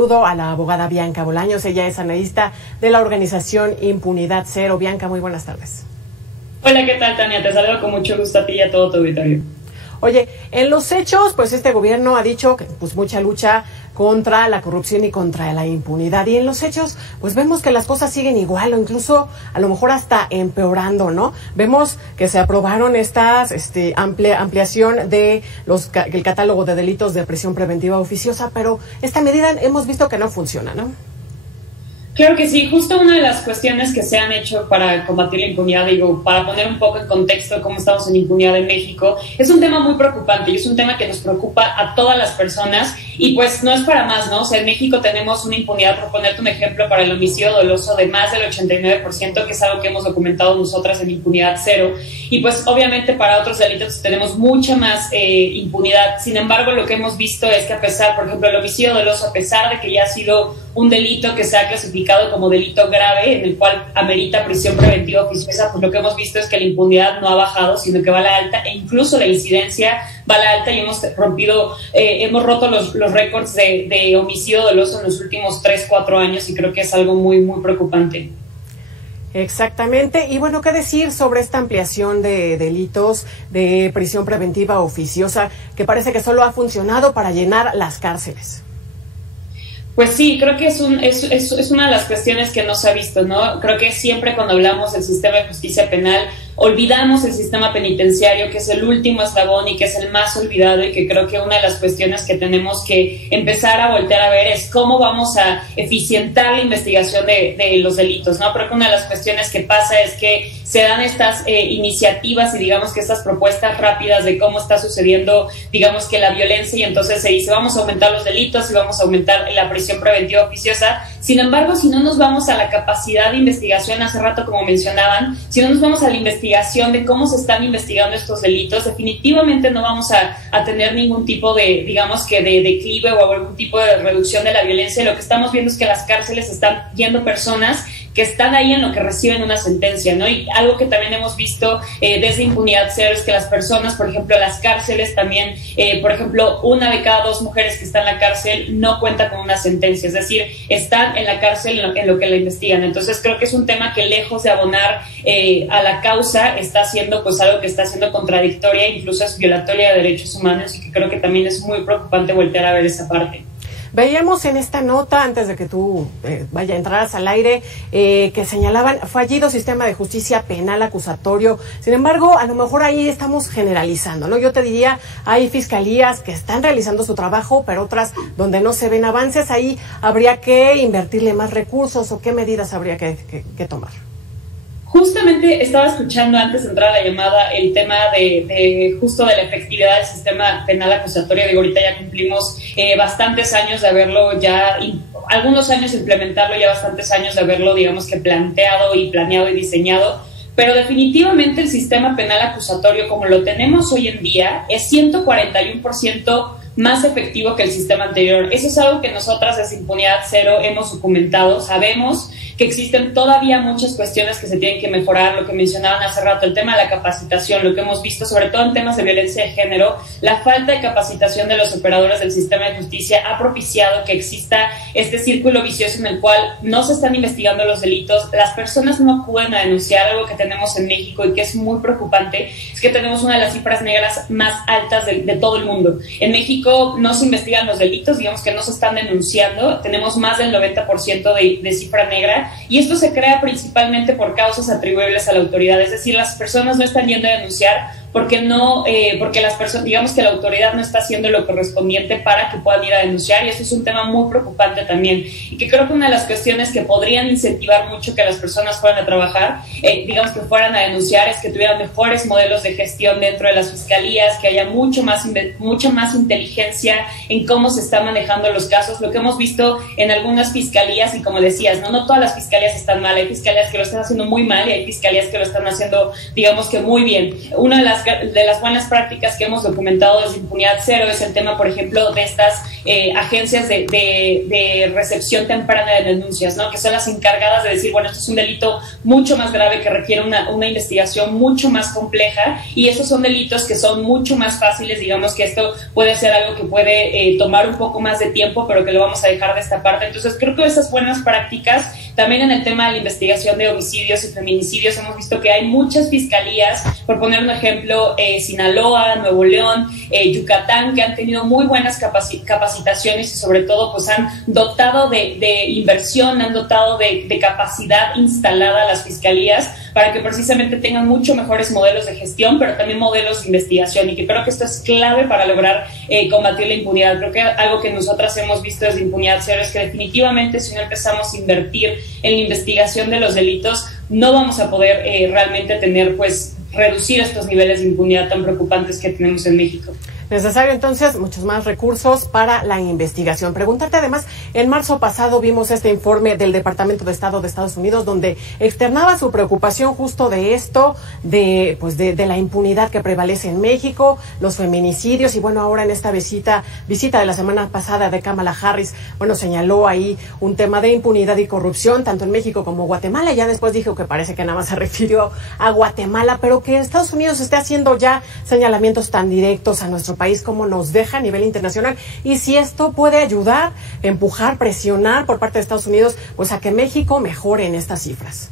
saludo a la abogada Bianca Bolaños. Ella es analista de la organización Impunidad Cero. Bianca, muy buenas tardes. Hola, ¿qué tal, Tania? Te saludo con mucho gusto a ti y a todo tu auditorio. Oye, en los hechos, pues este gobierno ha dicho que pues mucha lucha contra la corrupción y contra la impunidad. Y en los hechos, pues vemos que las cosas siguen igual o incluso a lo mejor hasta empeorando, ¿no? Vemos que se aprobaron estas ampliación de el catálogo de delitos de prisión preventiva oficiosa, pero esta medida hemos visto que no funciona, ¿no? Claro que sí, justo una de las cuestiones que se han hecho para combatir la impunidad, para poner un poco en contexto cómo estamos en impunidad en México, es un tema muy preocupante y es un tema que nos preocupa a todas las personas y pues no es para más, ¿no? O sea, en México tenemos una impunidad, por ponerte un ejemplo, para el homicidio doloso de más del 89%, que es algo que hemos documentado nosotras en Impunidad Cero, y pues obviamente para otros delitos tenemos mucha más impunidad. Sin embargo, lo que hemos visto es que a pesar, por ejemplo, el homicidio doloso, a pesar de que ya ha sido un delito que se ha clasificado como delito grave, en el cual amerita prisión preventiva oficiosa, pues lo que hemos visto es que la impunidad no ha bajado, sino que va a la alta, e incluso la incidencia va a la alta, y hemos roto los récords de homicidio doloso en los últimos 3-4 años, y creo que es algo muy, muy preocupante. Exactamente. Y bueno, ¿qué decir sobre esta ampliación de delitos de prisión preventiva oficiosa que parece que solo ha funcionado para llenar las cárceles? Pues sí, creo que es una de las cuestiones que no se ha visto, ¿no? Creo que siempre cuando hablamos del sistema de justicia penal olvidamos el sistema penitenciario, que es el último eslabón y que es el más olvidado, y que creo que una de las cuestiones que tenemos que empezar a voltear a ver es cómo vamos a eficientar la investigación de los delitos, ¿no? Creo que una de las cuestiones que pasa es que se dan estas iniciativas y digamos que estas propuestas rápidas de cómo está sucediendo, digamos que la violencia, y entonces se dice vamos a aumentar los delitos y vamos a aumentar la prisión preventiva oficiosa. Sin embargo, si no nos vamos a la capacidad de investigación, hace rato como mencionaban, si no nos vamos a la investigación de cómo se están investigando estos delitos, definitivamente no vamos a tener ningún tipo de, digamos que de declive o algún tipo de reducción de la violencia. Lo que estamos viendo es que a las cárceles están yendo personas que están ahí en lo que reciben una sentencia, ¿no? Y algo que también hemos visto desde Impunidad Cero es que las personas, por ejemplo, las cárceles también, por ejemplo, 1 de cada 2 mujeres que está en la cárcel no cuenta con una sentencia, es decir, están en la cárcel en lo que la investigan. Entonces creo que es un tema que lejos de abonar a la causa, está haciendo pues algo que está siendo contradictoria, incluso es violatoria de derechos humanos, y que creo que también es muy preocupante voltear a ver esa parte. Veíamos en esta nota, antes de que tú entraras al aire, que señalaban fallido sistema de justicia penal acusatorio. Sin embargo, a lo mejor ahí estamos generalizando, ¿no? Yo te diría, hay fiscalías que están realizando su trabajo, pero otras donde no se ven avances. Ahí habría que invertirle más recursos, o qué medidas habría que tomar. Justamente estaba escuchando antes de entrar a la llamada el tema de justo de la efectividad del sistema penal acusatorio. Digo, ahorita ya cumplimos bastantes años de haberlo algunos años de implementarlo, ya bastantes años de haberlo, digamos que planteado y planeado y diseñado. Pero definitivamente el sistema penal acusatorio como lo tenemos hoy en día es 141% más efectivo que el sistema anterior. Eso es algo que nosotras desde Impunidad Cero hemos documentado. Sabemos que existen todavía muchas cuestiones que se tienen que mejorar, lo que mencionaban hace rato, el tema de la capacitación, lo que hemos visto sobre todo en temas de violencia de género, la falta de capacitación de los operadores del sistema de justicia ha propiciado que exista este círculo vicioso en el cual no se están investigando los delitos, las personas no acuden a denunciar. Algo que tenemos en México y que es muy preocupante es que tenemos una de las cifras negras más altas de todo el mundo. En México no se investigan los delitos, digamos que no se están denunciando, tenemos más del 90% de cifra negra, y esto se crea principalmente por causas atribuibles a la autoridad, es decir, las personas no están yendo a denunciar porque las personas, digamos que la autoridad no está haciendo lo correspondiente para que puedan ir a denunciar, y eso es un tema muy preocupante también, y que creo que una de las cuestiones que podrían incentivar mucho que las personas fueran a trabajar, digamos que fueran a denunciar, es que tuvieran mejores modelos de gestión dentro de las fiscalías, que haya mucha más inteligencia en cómo se están manejando los casos. Lo que hemos visto en algunas fiscalías, y como decías, no todas las fiscalías están mal, hay fiscalías que lo están haciendo muy mal y hay fiscalías que lo están haciendo, digamos que muy bien. Una de las las buenas prácticas que hemos documentado desde Impunidad Cero es el tema, por ejemplo, de estas agencias de recepción temprana de denuncias, ¿no? Que son las encargadas de decir, bueno, esto es un delito mucho más grave que requiere una investigación mucho más compleja, y esos son delitos que son mucho más fáciles. Digamos que esto puede ser algo que puede tomar un poco más de tiempo, pero que lo vamos a dejar de esta parte. Entonces creo que esas buenas prácticas, también en el tema de la investigación de homicidios y feminicidios, hemos visto que hay muchas fiscalías, por poner un ejemplo, Sinaloa, Nuevo León, Yucatán, que han tenido muy buenas capacitaciones y sobre todo pues han dotado de inversión, han dotado de capacidad instalada a las fiscalías para que precisamente tengan mucho mejores modelos de gestión, pero también modelos de investigación, y que creo que esto es clave para lograr combatir la impunidad. Creo que algo que nosotras hemos visto desde Impunidad Cero es que definitivamente si no empezamos a invertir en la investigación de los delitos, no vamos a poder realmente tener, pues, reducir estos niveles de impunidad tan preocupantes que tenemos en México. Necesario entonces muchos más recursos para la investigación. Preguntarte además, en marzo pasado vimos este informe del Departamento de Estado de Estados Unidos donde externaba su preocupación justo de esto, de la impunidad que prevalece en México, los feminicidios, y bueno, ahora en esta visita de la semana pasada de Kamala Harris, bueno, señaló ahí un tema de impunidad y corrupción tanto en México como Guatemala. Ya después dijo que parece que nada más se refirió a Guatemala, pero que Estados Unidos esté haciendo ya señalamientos tan directos a nuestro país como nos deja a nivel internacional, y si esto puede ayudar, empujar, presionar por parte de Estados Unidos, pues a que México mejore en estas cifras.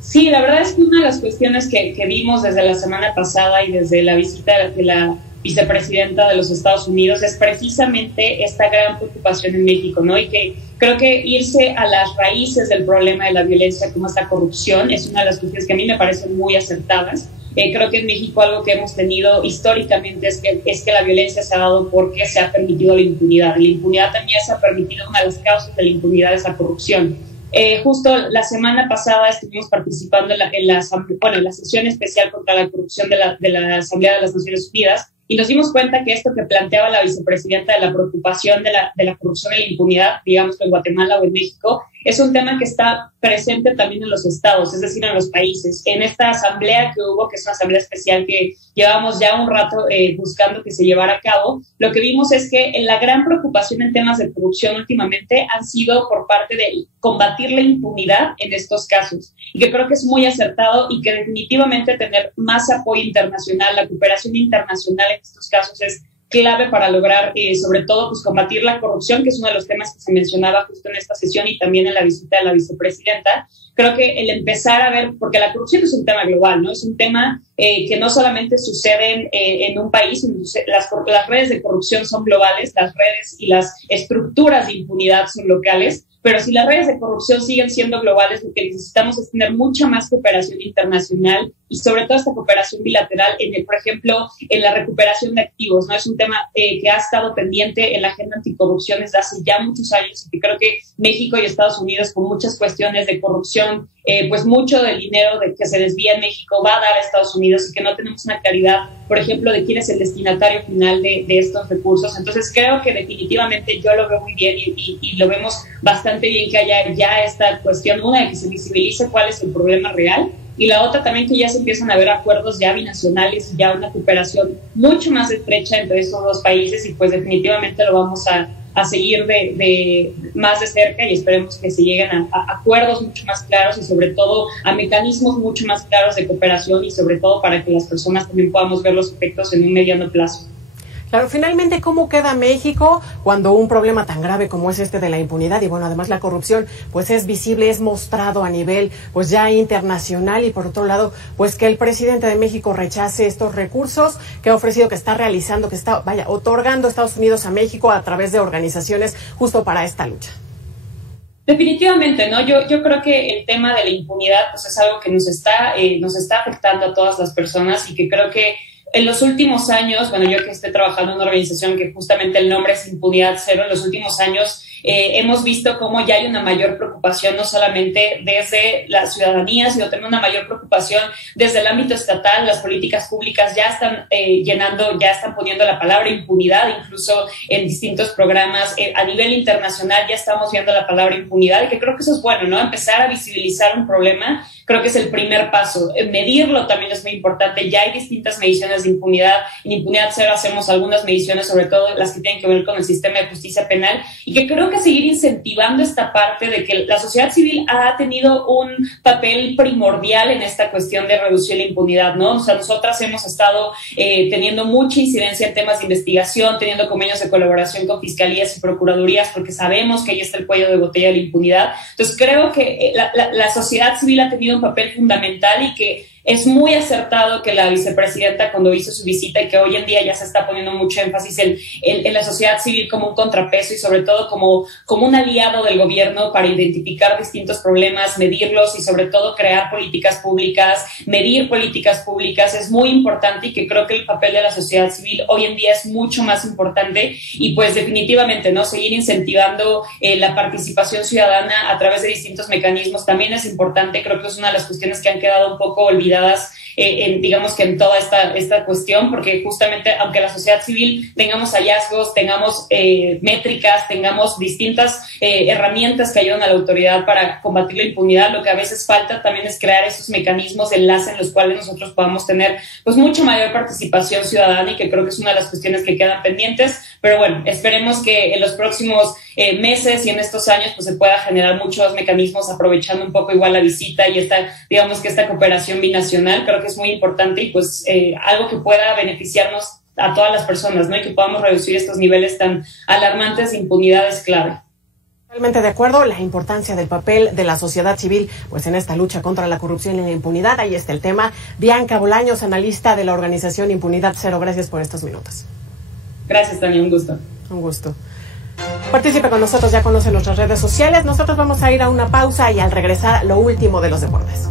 Sí, la verdad es que una de las cuestiones que vimos desde la semana pasada y desde la visita de la vicepresidenta de los Estados Unidos es precisamente esta gran preocupación en México, ¿no? Y que creo que irse a las raíces del problema de la violencia, como es la corrupción, es una de las cuestiones que a mí me parecen muy acertadas. Creo que en México algo que hemos tenido históricamente es que la violencia se ha dado porque se ha permitido la impunidad. La impunidad también se ha permitido, una de las causas de la impunidad es la corrupción. Justo la semana pasada estuvimos participando en la sesión especial contra la corrupción de la Asamblea de las Naciones Unidas, y nos dimos cuenta que esto que planteaba la vicepresidenta de la preocupación de la corrupción y la impunidad, digamos en Guatemala o en México, es un tema que está presente también en los estados, es decir, en los países. En esta asamblea que hubo, que es una asamblea especial que llevamos ya un rato buscando que se llevara a cabo, lo que vimos es que la gran preocupación en temas de corrupción últimamente han sido por parte de combatir la impunidad en estos casos, y que creo que es muy acertado, y que definitivamente tener más apoyo internacional, la cooperación internacional en estos casos es clave para lograr, sobre todo, pues combatir la corrupción, que es uno de los temas que se mencionaba justo en esta sesión y también en la visita de la vicepresidenta. Creo que el empezar a ver, porque la corrupción es un tema global, ¿no? Es un tema que no solamente sucede en un país, las redes de corrupción son globales, las redes y las estructuras de impunidad son locales, pero si las redes de corrupción siguen siendo globales, lo que necesitamos es tener mucha más cooperación internacional y sobre todo esta cooperación bilateral, por ejemplo, en la recuperación de activos, ¿no? Es un tema que ha estado pendiente en la agenda anticorrupción desde hace ya muchos años, y que creo que México y Estados Unidos, con muchas cuestiones de corrupción, pues mucho del dinero que se desvía en México va a dar a Estados Unidos, y que no tenemos una claridad, por ejemplo, de quién es el destinatario final de estos recursos. Entonces creo que definitivamente yo lo veo muy bien, y lo vemos bastante bien que haya ya esta cuestión, una, de que se visibilice cuál es el problema real, y la otra también que ya se empiezan a ver acuerdos ya binacionales y ya una cooperación mucho más estrecha entre estos dos países, y pues definitivamente lo vamos a seguir más de cerca, y esperemos que se lleguen a acuerdos mucho más claros, y sobre todo a mecanismos mucho más claros de cooperación, y sobre todo para que las personas también podamos ver los efectos en un mediano plazo. Claro, finalmente, ¿cómo queda México cuando un problema tan grave como es este de la impunidad y bueno, además la corrupción, pues es visible, es mostrado a nivel pues ya internacional, y por otro lado, pues que el presidente de México rechace estos recursos que ha ofrecido, que está realizando, que está, otorgando Estados Unidos a México a través de organizaciones justo para esta lucha? Definitivamente, ¿no? Yo creo que el tema de la impunidad pues es algo que nos está afectando a todas las personas, y que creo que en los últimos años, bueno, yo que estoy trabajando en una organización que justamente el nombre es Impunidad Cero, en los últimos años hemos visto cómo ya hay una mayor preocupación, no solamente desde la ciudadanía, sino también una mayor preocupación desde el ámbito estatal. Las políticas públicas ya están ya están poniendo la palabra impunidad, incluso en distintos programas. A nivel internacional ya estamos viendo la palabra impunidad, y que creo que eso es bueno, ¿no? Empezar a visibilizar un problema, creo que es el primer paso. Medirlo también es muy importante. Ya hay distintas mediciones de impunidad. En Impunidad Cero hacemos algunas mediciones, sobre todo las que tienen que ver con el sistema de justicia penal, y que creo que seguir incentivando esta parte de que la sociedad civil ha tenido un papel primordial en esta cuestión de reducir la impunidad, ¿no? O sea, nosotras hemos estado teniendo mucha incidencia en temas de investigación, teniendo convenios de colaboración con fiscalías y procuradurías, porque sabemos que ahí está el cuello de botella de la impunidad. Entonces, creo que la sociedad civil ha tenido un papel fundamental, y que es muy acertado que la vicepresidenta, cuando hizo su visita, y que hoy en día ya se está poniendo mucho énfasis en la sociedad civil como un contrapeso y sobre todo como un aliado del gobierno para identificar distintos problemas, medirlos y sobre todo crear políticas públicas, medir políticas públicas, es muy importante, y que creo que el papel de la sociedad civil hoy en día es mucho más importante. Y pues definitivamente, ¿no?, seguir incentivando la participación ciudadana a través de distintos mecanismos también es importante. Creo que es una de las cuestiones que han quedado un poco olvidadas digamos que en toda esta cuestión, porque justamente aunque la sociedad civil tengamos hallazgos, tengamos métricas, tengamos distintas herramientas que ayudan a la autoridad para combatir la impunidad, lo que a veces falta también es crear esos mecanismos de enlace en los cuales nosotros podamos tener pues mucho mayor participación ciudadana, y que creo que es una de las cuestiones que quedan pendientes. Pero bueno, esperemos que en los próximos meses y en estos años pues se pueda generar muchos mecanismos, aprovechando un poco igual la visita y digamos que esta cooperación binacional. Creo que es muy importante, y pues algo que pueda beneficiarnos a todas las personas, ¿no? Y que podamos reducir estos niveles tan alarmantes de impunidad es clave. Totalmente de acuerdo, la importancia del papel de la sociedad civil pues en esta lucha contra la corrupción y la impunidad. Ahí está el tema. Bianca Bolaños, analista de la organización Impunidad Cero, gracias por estos minutos. Gracias, Tania, un gusto. Un gusto. Participe con nosotros, ya conoce nuestras redes sociales. Nosotros vamos a ir a una pausa y al regresar lo último de los deportes.